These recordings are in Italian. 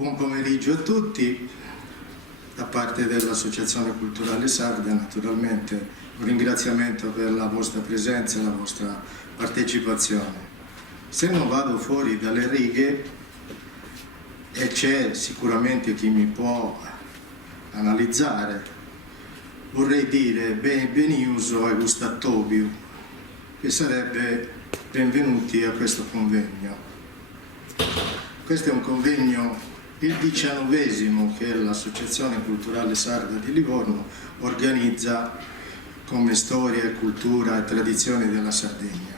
Buon pomeriggio a tutti, da parte dell'Associazione Culturale Sarda naturalmente un ringraziamento per la vostra presenza e la vostra partecipazione. Se non vado fuori dalle righe, e c'è sicuramente chi mi può analizzare, vorrei dire benvenuto e gustatobiu, che sarebbe benvenuti a questo convegno. Questo è un convegno, il 19° che l'Associazione Culturale Sarda di Livorno organizza come storia, cultura e tradizione della Sardegna.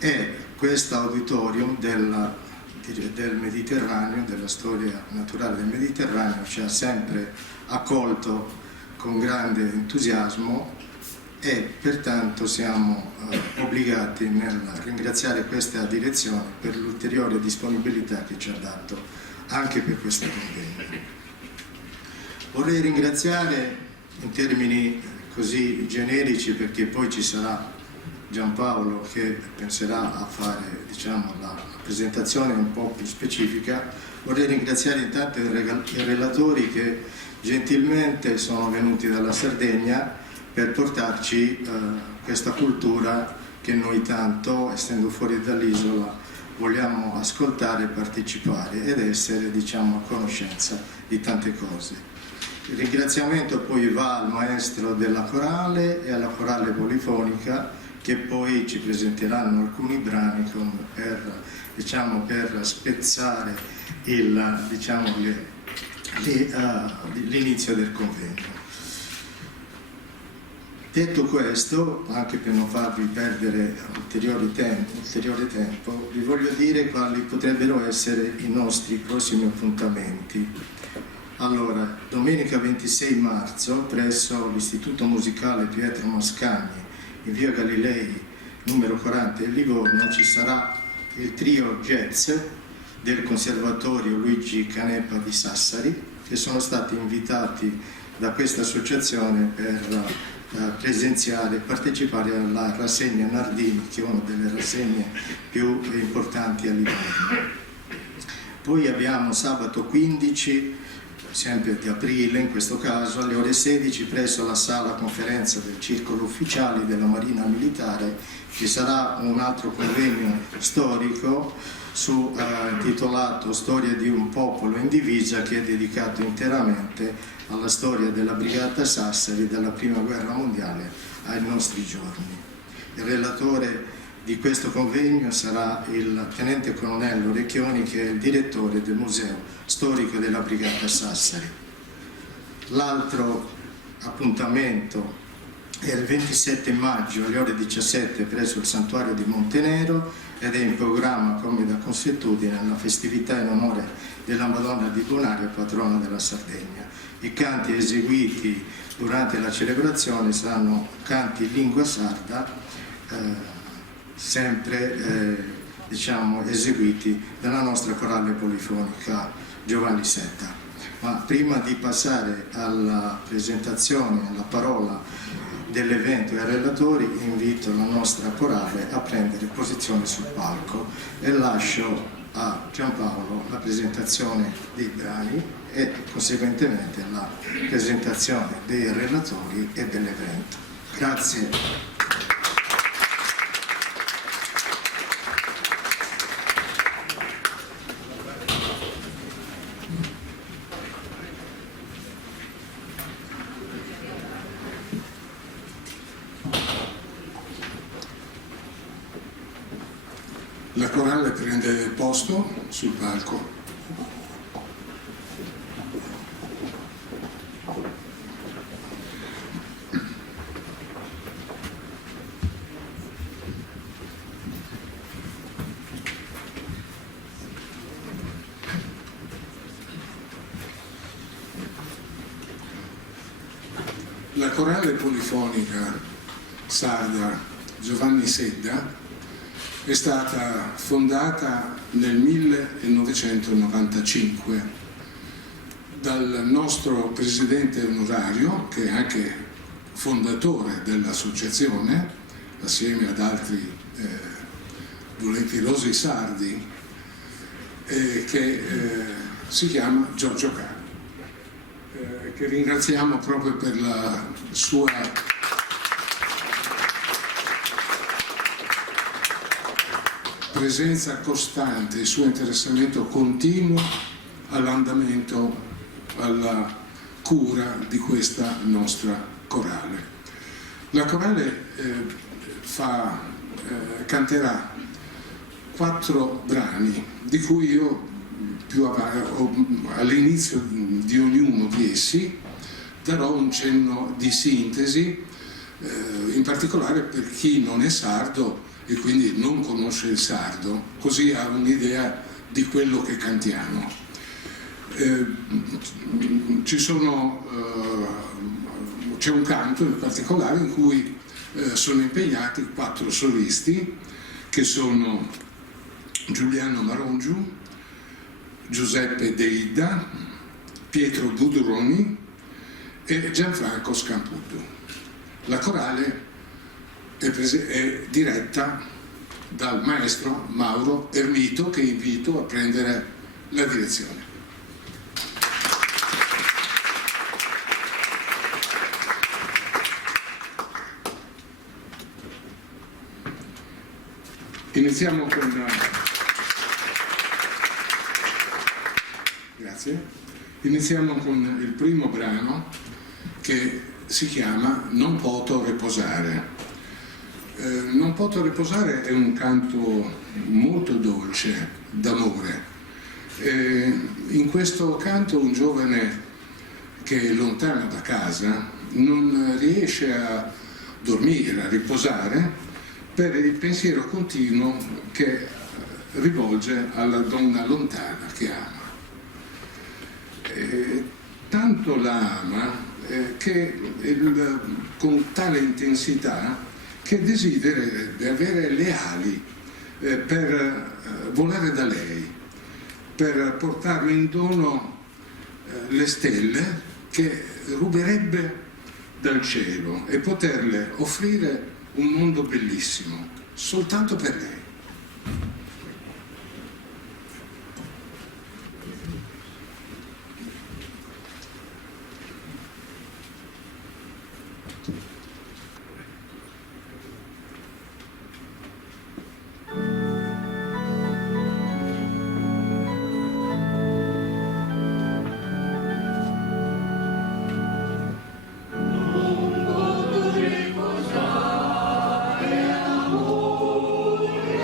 E questo auditorium del Mediterraneo, della storia naturale del Mediterraneo, ci ha sempre accolto con grande entusiasmo e pertanto siamo obbligati nel ringraziare questa direzione per l'ulteriore disponibilità che ci ha dato anche per questo convegno. Vorrei ringraziare in termini così generici, perché poi ci sarà Giampaolo che penserà a fare, diciamo, la presentazione un po' più specifica. Vorrei ringraziare intanto i relatori che gentilmente sono venuti dalla Sardegna per portarci questa cultura che noi tanto, essendo fuori dall'isola, vogliamo ascoltare, partecipare ed essere, diciamo, a conoscenza di tante cose. Il ringraziamento poi va al maestro della corale e alla corale polifonica, che poi ci presenteranno alcuni brani per spezzare l'inizio del convegno. Detto questo, anche per non farvi perdere ulteriore tempo, vi voglio dire quali potrebbero essere i nostri prossimi appuntamenti. Allora, domenica 26 marzo, presso l'Istituto Musicale Pietro Mascagni, in via Galilei, numero 40 di Livorno, ci sarà il trio jazz del Conservatorio Luigi Canepa di Sassari, che sono stati invitati da questa associazione per presenziare e partecipare alla rassegna Nardini, che è una delle rassegne più importanti a Livorno. Poi abbiamo sabato 15, sempre di aprile in questo caso, alle ore 16 presso la sala conferenza del Circolo Ufficiali della Marina Militare ci sarà un altro convegno storico intitolato Storia di un popolo in divisa, che è dedicato interamente alla storia della Brigata Sassari dalla Prima Guerra Mondiale ai nostri giorni. Il relatore di questo convegno sarà il tenente colonnello Recchioni, che è il direttore del Museo Storico della Brigata Sassari. L'altro appuntamento è il 27 maggio alle ore 17 presso il Santuario di Montenero, ed è in programma, come da consuetudine, la festività in onore della Madonna di Bonaria, patrona della Sardegna. I canti eseguiti durante la celebrazione saranno canti in lingua sarda, sempre eseguiti dalla nostra corale polifonica Giovanni Setta. Ma prima di passare alla presentazione, alla parola dell'evento e ai relatori, invito la nostra corale a prendere posizione sul palco e lascio a Giampaolo la presentazione dei brani e conseguentemente la presentazione dei relatori e dell'evento. Grazie. La corale prende posto sul palco. La corale polifonica sarda Giovanni Sedda è stata fondata nel 1995 dal nostro presidente onorario, che è anche fondatore dell'associazione, assieme ad altri volenterosi sardi, che si chiama Giorgio Caro, che ringraziamo proprio per la sua presenza costante, il suo interessamento continuo all'andamento, alla cura di questa nostra corale. La corale canterà 4 brani, di cui io all'inizio di ognuno di essi darò un cenno di sintesi, in particolare per chi non è sardo e quindi non conosce il sardo, così ha un'idea di quello che cantiamo. C'è un canto in particolare in cui sono impegnati 4 solisti, che sono Giuliano Marongiu, Giuseppe Deida, Pietro Budroni e Gianfranco Scamputo. La corale è diretta dal maestro Mauro Ermito, che invito a prendere la direzione. Iniziamo con... Grazie. Iniziamo con il primo brano, che si chiama Non poto riposare. Non poto riposare è un canto molto dolce, d'amore. In questo canto un giovane che è lontano da casa non riesce a dormire, a riposare, per il pensiero continuo che rivolge alla donna lontana che ama. Tanto la ama con tale intensità che desidererebbe avere le ali per volare da lei, per portarle in dono le stelle che ruberebbe dal cielo e poterle offrire un mondo bellissimo soltanto per lei. Non posso riposare, amore.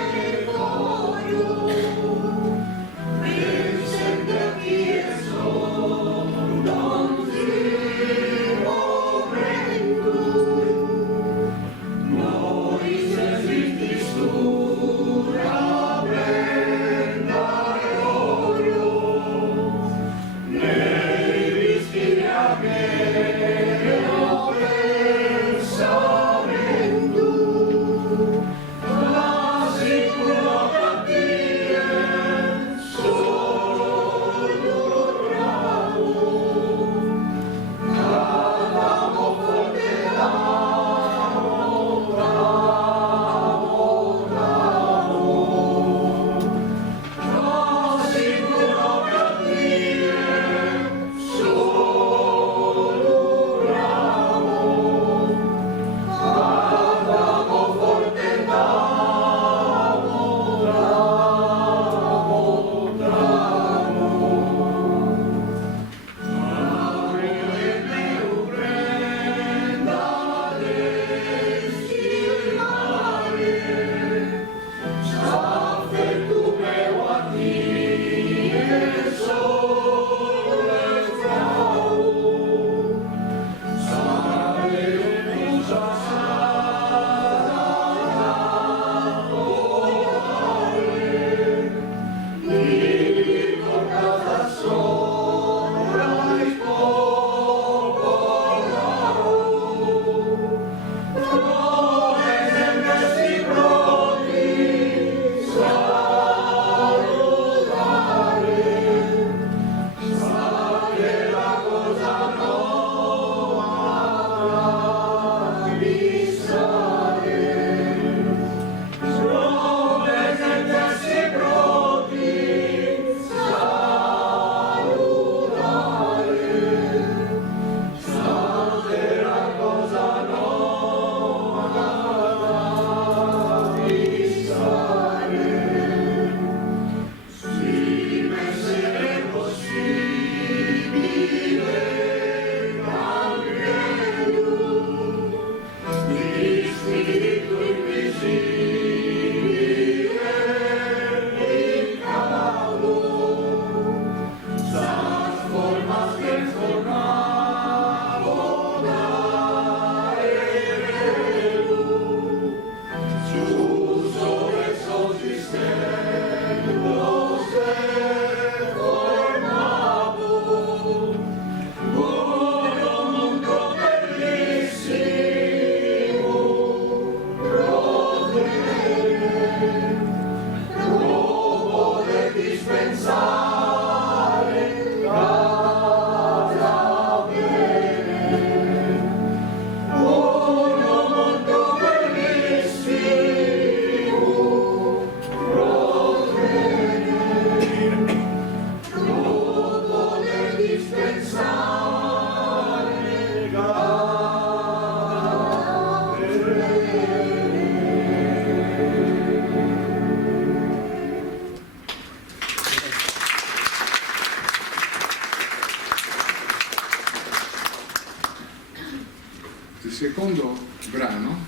secondo brano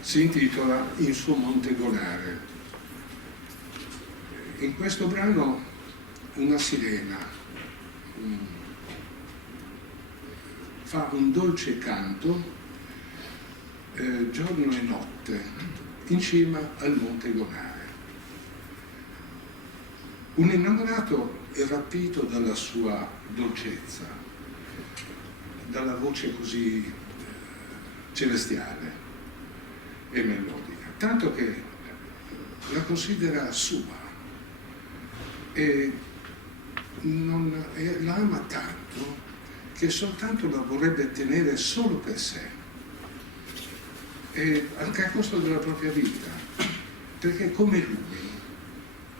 si intitola Il suo Montegolare. In questo brano una sirena fa un dolce canto giorno e notte in cima al Montegolare. Un innamorato è rapito dalla sua dolcezza, dalla voce così celestiale e melodica, tanto che la considera sua e la ama tanto che soltanto la vorrebbe tenere solo per sé, e anche a costo della propria vita, perché come lui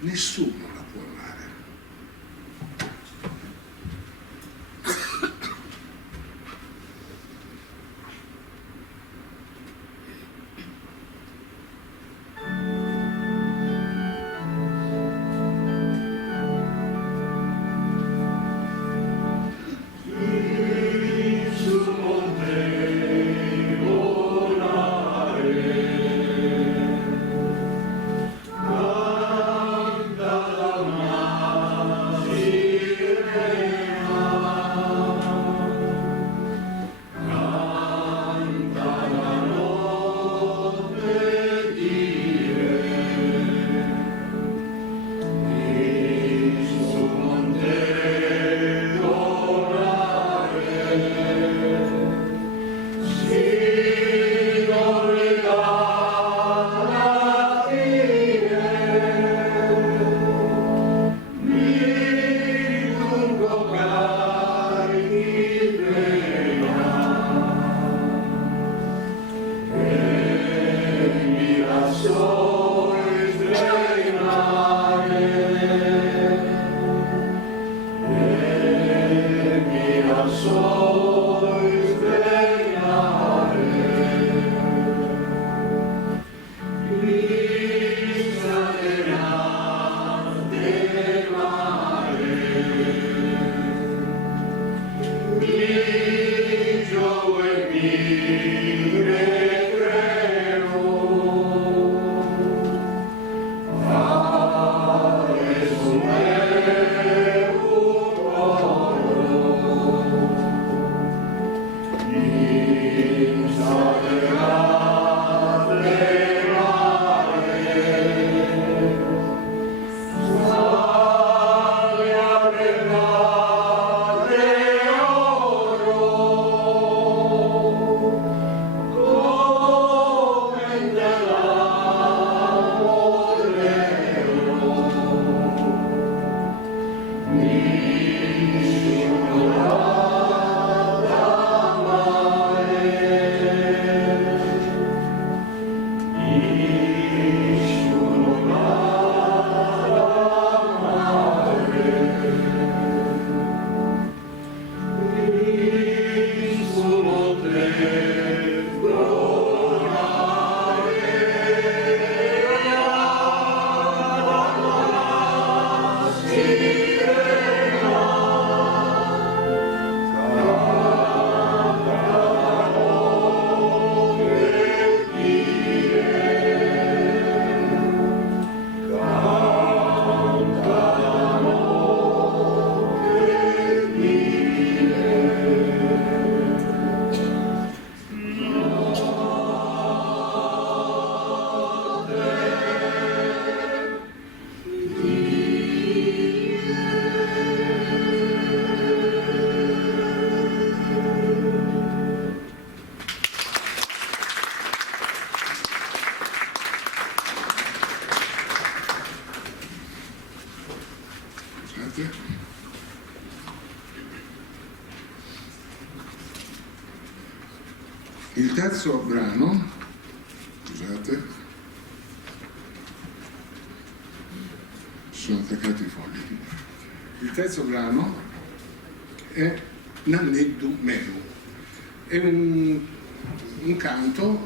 nessuno la può amare. Il terzo brano, scusate, sono attaccati i fogli. Il terzo brano è Nanneddu Meru, è un canto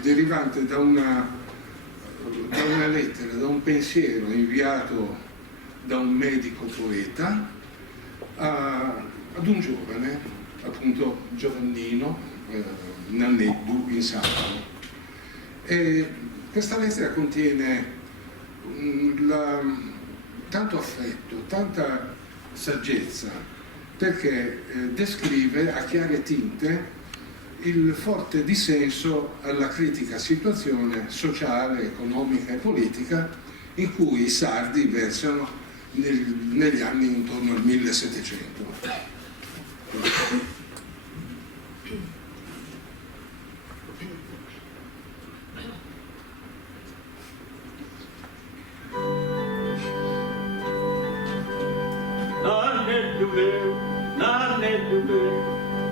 derivante da una lettera, da un pensiero inviato da un medico poeta ad un giovane, appunto Giovannino, Nanneddu in Salvo. E questa lettera contiene tanto affetto, tanta saggezza, perché descrive a chiare tinte il forte dissenso alla critica situazione sociale, economica e politica in cui i sardi versano negli anni intorno al 1700.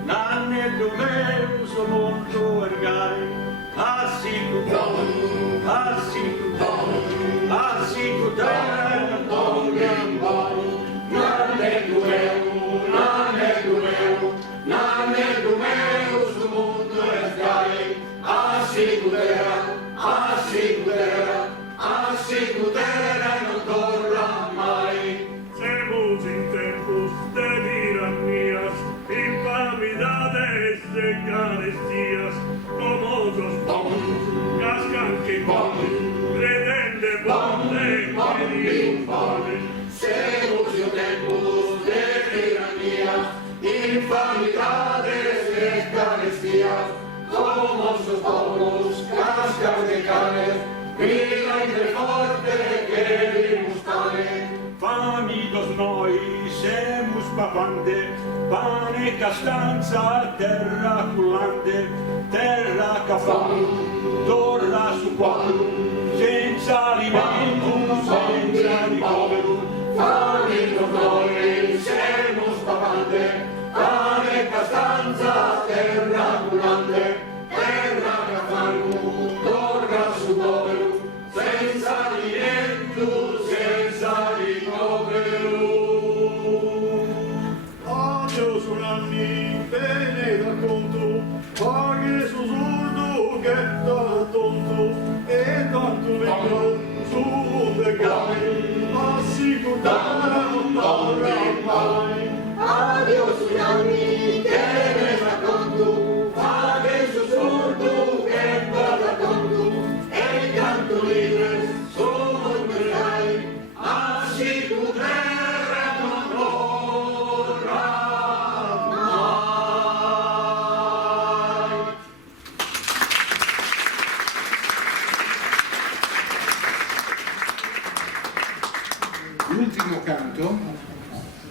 Nanneddu meu, so molto ergai, assicutare, non vai. Nanneddu meu, so molto ergai, assicutare, non torna mai. Semus in tempus de tirannias, infamidades de carestias, comodos bons, cascan que credende bonde e infame. Semus in tempus de tirannias, infamidades de carestias, comodos bons, cascan que credende forte que dimustane. Famidos noi semus papande, pane castanza, terra cullante, terra cafan, torra su quan, senza alimento, senza ricovero. Famidos noi semus papande, pane castanza, terra cullante, terra cafan, torra su povero, senza alimento, senza ricovero. Adios un anni, bene racconto, paghe sussurdo che da tonto, e tanto vengo su de gai, assicurare non torna mai. Adios un anni, che ne racconto, paghe sussurdo che da tonto, e tanto libres sono i gai, assicurare non torna mai. L'ultimo canto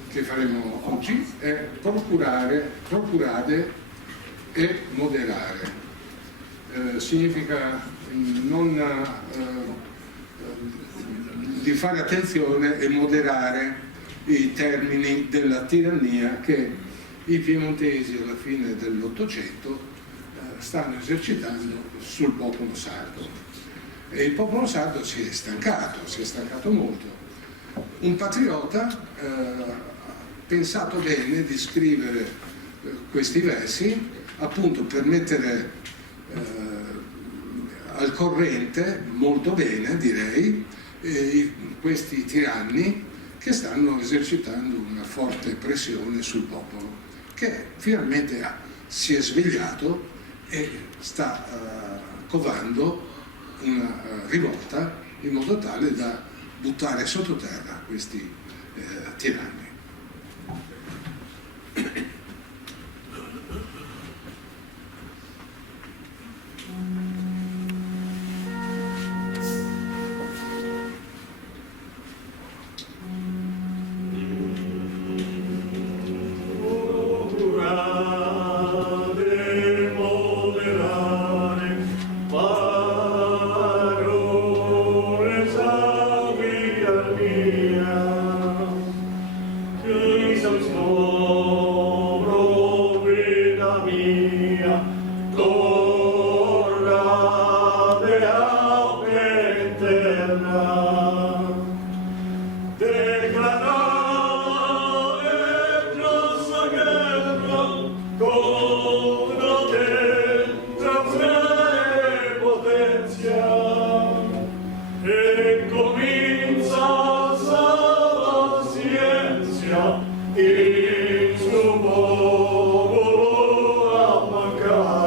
che faremo oggi è procurare e moderare. Significa di fare attenzione e moderare i termini della tirannia che i piemontesi alla fine dell'Ottocento stanno esercitando sul popolo sardo. E il popolo sardo si è stancato molto. Un patriota ha pensato bene di scrivere questi versi appunto per mettere al corrente, molto bene direi, questi tiranni che stanno esercitando una forte pressione sul popolo, che finalmente si è svegliato e sta covando una rivolta in modo tale da buttare sottoterra questi tiranni. Il suo popolo a mancare.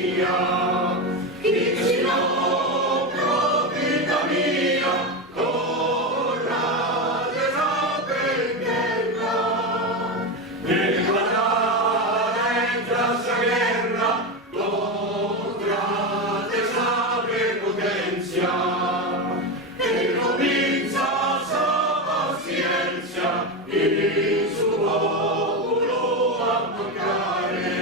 mia, chi si nostra vita mia, corrate per terra, e guardate entra sta guerra, contrate sa prepotenzia, e comincia sa pazienza, il suo popolo a mancare.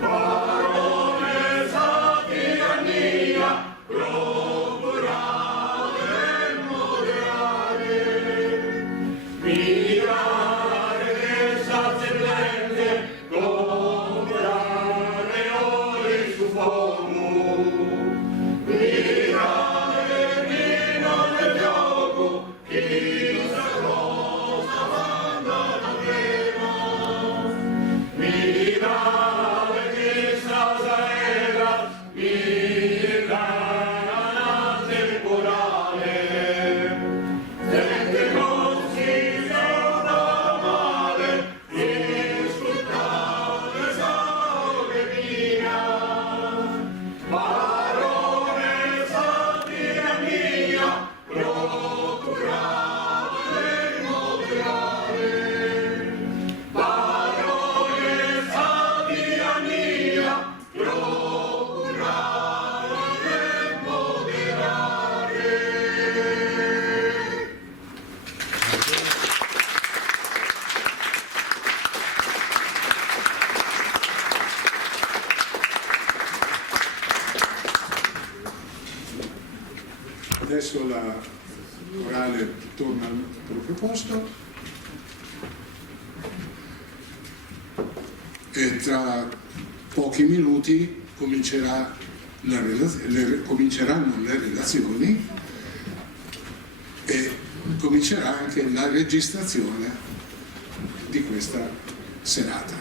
Parole sa tirannia, procurare e moderare, mirare che sa servente, comprare ore su fuoco, mirare vino del gioco, chissà cosa manda la pena, mirare chissà saera, mirare temporale, sente così da male, insultare sangue mia, parole sa tirannia, procurare e moderare, parole sa tirannia, procurare e moderare. Adesso la corale torna al proprio posto e tra pochi minuti cominceranno le relazioni e comincerà anche la registrazione di questa serata.